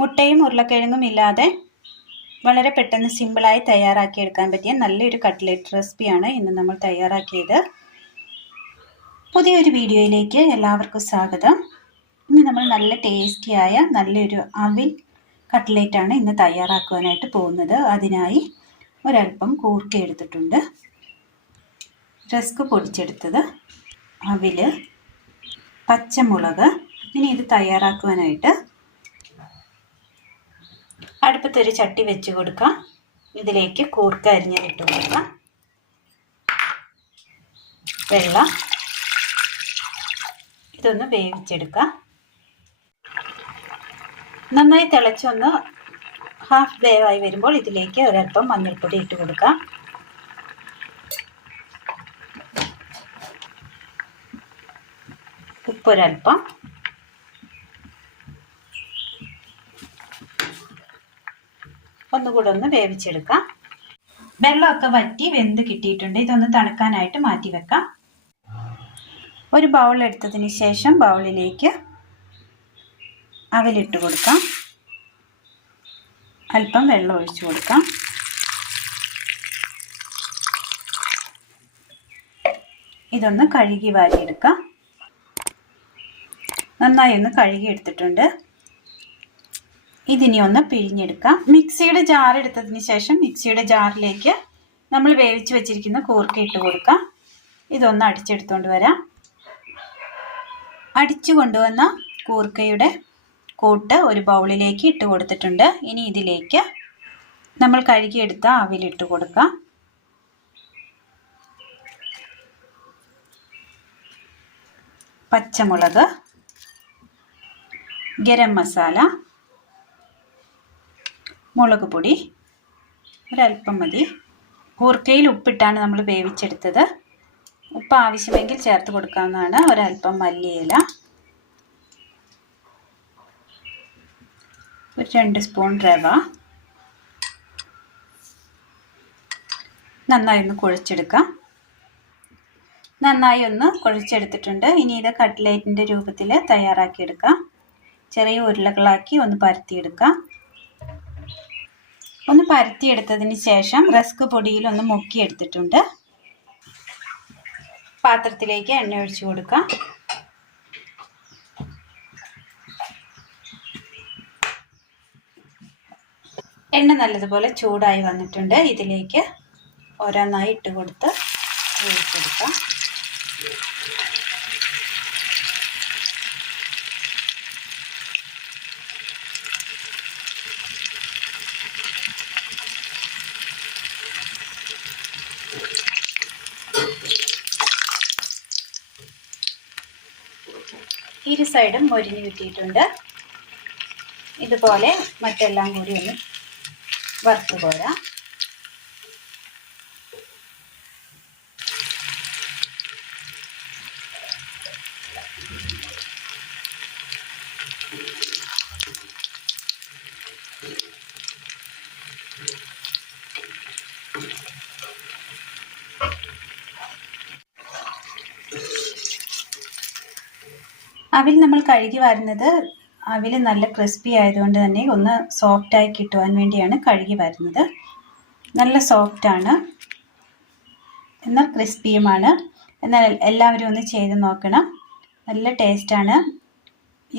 മുട്ടയും ഉരുളക്കിഴങ്ങും ഇല്ലാതെ വളരെ പെട്ടെന്ന് സിമ്പിളായി തയ്യാറാക്കിയെടുക്കാൻ പറ്റിയ നല്ലൊരു കട്ട്ലേറ്റ് റെസിപ്പിയാണ് ഇന്ന് നമ്മൾ തയ്യാറാക്കിയത്. പുതിയൊരു വീഡിയോയിലേക്ക് എല്ലാവർക്കും സ്വാഗതം. ഇന്ന് നമ്മൾ നല്ല ടേസ്റ്റിയായ നല്ലൊരു അവിൽ കട്ട്ലേറ്റാണ് ഇന്ന് തയ്യാറാക്കുവാനായിട്ട് പോകുന്നത്. അതിനായി ഒരൽപ്പം കൂർക്ക എടുത്തിട്ടുണ്ട്, റസ്ക് പൊടിച്ചെടുത്തത്, അവിൽ, പച്ചമുളക്. ഇനി ഇത് തയ്യാറാക്കുവാനായിട്ട് അടുപ്പത്തൊരു ചട്ടി വെച്ച് കൊടുക്കാം. ഇതിലേക്ക് കൂർക്ക അരിഞ്ഞതിട്ട് കൊടുക്കാം, വെള്ളം, ഇതൊന്ന് വേവിച്ചെടുക്കാം. നന്നായി തിളച്ചൊന്ന് ഹാഫ് വേവായി വരുമ്പോൾ ഇതിലേക്ക് ഒരൽപ്പം മഞ്ഞൾപ്പൊടി ഇട്ട് കൊടുക്കാം. ഉപ്പൊരൽപ്പം, ഒന്നുകൂടെ ഒന്ന് വേവിച്ചെടുക്കാം. വെള്ളമൊക്കെ വറ്റി വെന്ത് കിട്ടിയിട്ടുണ്ട്. ഇതൊന്ന് തണുക്കാനായിട്ട് മാറ്റി വെക്കാം. ഒരു ബൗൾ എടുത്തതിന് ശേഷം ബൗളിലേക്ക് അവിലിട്ട് കൊടുക്കാം, അല്പം വെള്ളം ഒഴിച്ചു കൊടുക്കാം. ഇതൊന്ന് കഴുകി വാരിയെടുക്കാം. നന്നായി ഒന്ന് കഴുകി എടുത്തിട്ടുണ്ട്. ഇതിനി ഒന്ന് പിഴിഞ്ഞെടുക്കാം. മിക്സിയുടെ ജാർ എടുത്തതിന് ശേഷം മിക്സിയുടെ ജാറിലേക്ക് നമ്മൾ വേവിച്ച് വെച്ചിരിക്കുന്ന കൂർക്ക ഇട്ട് കൊടുക്കാം. ഇതൊന്ന് അടിച്ചെടുത്തുകൊണ്ട് വരാം. അടിച്ചു കൊണ്ടുവന്ന കൂർക്കയുടെ കൂട്ട് ഒരു ബൗളിലേക്ക് ഇട്ട് കൊടുത്തിട്ടുണ്ട്. ഇനി ഇതിലേക്ക് നമ്മൾ കഴുകിയെടുത്ത അവിലിട്ട് കൊടുക്കാം. പച്ചമുളക്, ഗരം മസാല, മുളക് പൊടി ഒരല്പം മതി. കൂർക്കയിൽ ഉപ്പിട്ടാണ് നമ്മൾ വേവിച്ചെടുത്തത്. ഉപ്പ് ആവശ്യമെങ്കിൽ ചേർത്ത് കൊടുക്കാവുന്നതാണ്. ഒരല്പം മല്ലിയില, ഒരു 2 സ്പൂൺ റവ. നന്നായി ഒന്ന് കുഴച്ചെടുക്കാം. നന്നായി ഒന്ന് കുഴച്ചെടുത്തിട്ടുണ്ട്. ഇനി ഇത് കട്ട്ലേറ്റിൻ്റെ രൂപത്തിൽ തയ്യാറാക്കിയെടുക്കാം. ചെറിയ ഉരുളകളാക്കി ഒന്ന് പരത്തിയെടുക്കാം. ഒന്ന് പരത്തിയെടുത്തതിന് ശേഷം റസ്ക് പൊടിയിൽ ഒന്ന് മുക്കിയെടുത്തിട്ടുണ്ട്. പാത്രത്തിലേക്ക് എണ്ണ ഒഴിച്ചു കൊടുക്കാം. എണ്ണ നല്ലതുപോലെ ചൂടായി വന്നിട്ടുണ്ട്. ഇതിലേക്ക് ഓരോന്നായി ഇട്ട് കൊടുത്ത് വേവിച്ചെടുക്കാം. ഇരു സൈഡും മൊരിഞ്ഞ് കിട്ടിയിട്ടുണ്ട്. ഇതുപോലെ മറ്റെല്ലാം കൂടി ഒന്ന് വറുത്ത് കോരാം. അവിൽ നമ്മൾ കഴുകി വരുന്നത് അവിൽ നല്ല ക്രിസ്പി ആയതുകൊണ്ട് തന്നെ ഒന്ന് സോഫ്റ്റായി കിട്ടുവാൻ വേണ്ടിയാണ് കഴുകി വരുന്നത്. നല്ല സോഫ്റ്റാണ്, എന്നാൽ ക്രിസ്പിയുമാണ്. എന്നാൽ എല്ലാവരും ഒന്ന് ചെയ്ത് നോക്കണം. നല്ല ടേസ്റ്റാണ്.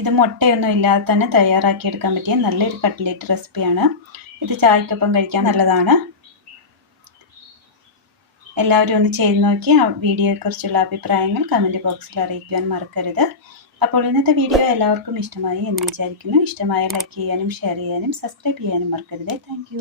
ഇത് മുട്ടയൊന്നും ഇല്ലാതെ തന്നെ തയ്യാറാക്കിയെടുക്കാൻ പറ്റിയ നല്ലൊരു കട്ട്ലേറ്റ് റെസിപ്പിയാണ്. ഇത് ചായക്കൊപ്പം കഴിക്കാൻ നല്ലതാണ്. എല്ലാവരും ഒന്ന് ചെയ്ത് നോക്കി ആ വീഡിയോയെക്കുറിച്ചുള്ള അഭിപ്രായങ്ങൾ കമൻറ്റ് ബോക്സിൽ അറിയിക്കുവാൻ മറക്കരുത്. അപ്പോൾ ഇന്നത്തെ വീഡിയോ എല്ലാവർക്കും ഇഷ്ടമായി എന്ന് വിചാരിക്കുന്നു. ഇഷ്ടമായ ലൈക്ക് ചെയ്യാനും ഷെയർ ചെയ്യാനും സബ്സ്ക്രൈബ് ചെയ്യാനും മറക്കരുത്. താങ്ക്